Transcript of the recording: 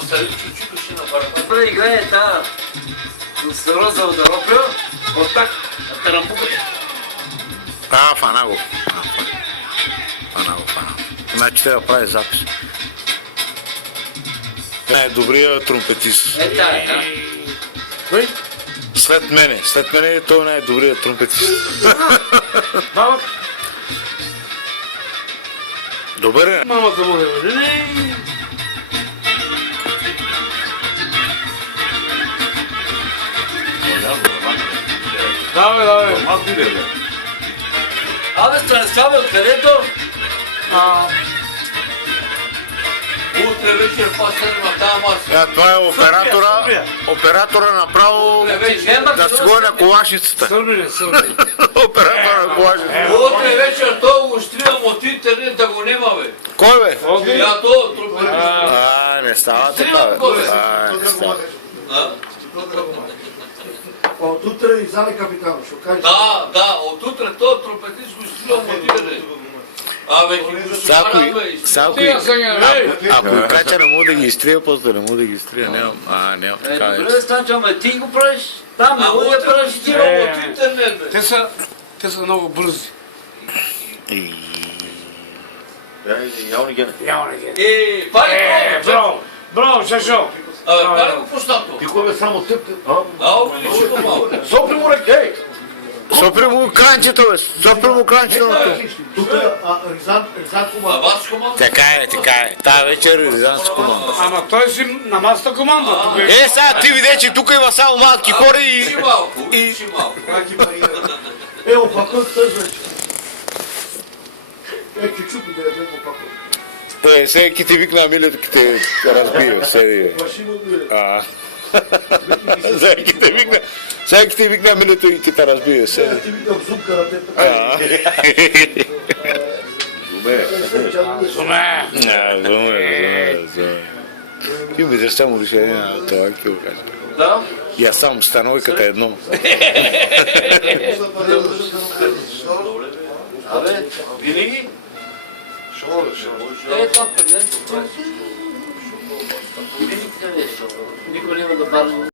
Ама стари чучукаше на барабан. Добре, играе тази роза от Европа, от так, тарамбуката. Фана го. Значи трябва да прави запис. Най-добрият тромпетист. Да. Кой? След мене той е най-добрият тромпетист. Бабък, Добър е. мамата му е. Давай. Абе, Станиславе, откъдето? Утре вечер пастер на тази маса. Това е оператора направо да се гони на колашницата. Сърбия. Оператора на колашницата. Утре вечер то го стривам от интернет да го нема, бе. Кой бе? Я то, трупа. Не става така, бе. Не става. От утре иззали капитано, ще кажеш. Да, от утре то тропетист го стривам от интернет. Абе, ги го супарам, бе. Ако крача не мога да ги изтрия, после не мога да ги изтрия. Нямам така. Добре, Станчо, ама ти го правиш? Там не А го да утре го правиш ти. стривам от интернет, бе. Те са много бързи. Пали го! Браво, Шашо. Пали го пуснато. Ти кой бе само тъп? Увеличи го малко. Сопри му ръке! Сопри му кранчето, бе. Сопри му кранчето на това. Тук Ризан команда. Вас команда. Така е. Тая вечер Рязанска команда. Ама той си на масата команда. Сега ти виде, че тук има само малки хора Учи малко. Опакък тъж вече. Чучупи да я взем опакък. Всеки ти викна Милето, ки те разбие. Седи, бе. Машина бе. Всеки ти викна Милето и ти те разбие. Седи. Ти видам зубка на теб. Суме. Ти ми деш само решение на това, ки го кажа. Да? И аз само становиката едно. Абе, винаги? Там погледнете. Винаги къде е? Никой няма да барне.